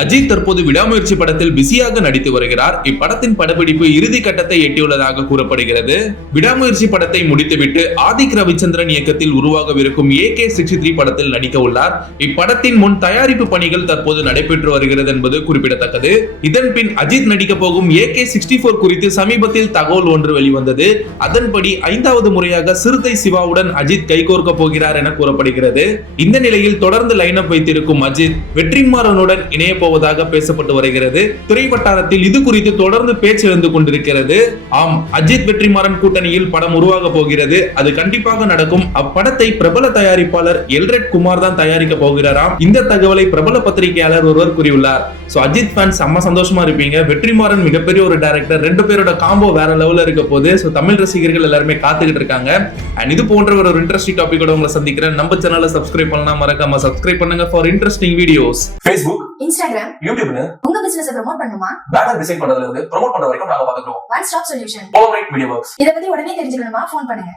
அஜித் தற்போது விடாமுயற்சி படத்தில் பிஸியாக நடித்து வருகிறார். இப்படத்தின் படப்பிடிப்பு இறுதி கட்டத்தை எட்டியுள்ளதாக கூறப்படுகிறது. விடாமுயற்சி படத்தை முடித்துவிட்டு ஆதிக் ரவிச்சந்திரன் இயக்கத்தில் உருவாகவிருக்கும் AK-63 படத்தில் நடிக்க உள்ளார். இப்படத்தின் முன் தயாரிப்பு பணிகள் தற்போது நடைபெற்று வருகிறது என்பது குறிப்பிடத்தக்கது. இதன் பின் அஜித் நடிக்க போகும் AK-64 குறித்து சமீபத்தில் தகவல் ஒன்று வெளிவந்தது. அதன்படி 5வது முறையாக சிறுத்தை சிவாவுடன் அஜித் கைகோர்க்க போகிறார் என கூறப்படுகிறது. இந்த நிலையில் தொடர்ந்து லைனப் வைத்திருக்கும் அஜித் வெற்றிமாறனுடன் இணைய போவதாக பேசப்பட்டு வருகிறது. திரை வட்டாரத்தில் இது குறித்து தொடர்ந்து பேச்சு எழுந்து கொண்டிருக்கிறது. ஆம், அஜித் வெற்றிமாறன் கூட்டணியில் படம் உருவாக போகிறது. அது கண்டிப்பாக நடக்கும். அப்படத்தை பிரபல தயாரிப்பாளர் எல்ரெட் குமார் தான் தயாரிக்க போகிறாராம். இந்த தகவலை பிரபல பத்திரிகையாளர் ஒருவர் கூறியுள்ளார். சோ அஜித் ஃபேன்ஸ் செம்ம சந்தோஷமா இருப்பீங்க. வெற்றிமாறன் மிகப்பெரிய ஒரு டைரக்டர். ரெண்டு பேரோட காம்போ வேற லெவல்ல இருக்க போது. சோ தமிழ் ரசிகர்கள் எல்லாருமே காத்துக்கிட்டு இருக்காங்க. அண்ட் இது போன்ற ஒரு இன்ட்ரெஸ்டிங் டாபிக்கோட உங்களை சந்திக்கிறேன். நம்ம சேனலை சப்ஸ்கிரைப் பண்ணலாம், மறக்காம சப்ஸ்கிரைப் பண்ணுங்க for interesting videos. Facebook, Instagram, YouTube உங்க பிசினஸ் ப்ரோமோட் பண்ணுமா? பேனர் டிசைன் பண்றதுல இருந்து ப்ரோமோட் பண்ற வரைக்கும் நாங்க பாத்துக்கிறோம். One stop solution. Power Media Works. இத பத்தி உடனே தெரிஞ்சுக்கணுமா? ஃபோன் பண்ணுங்க.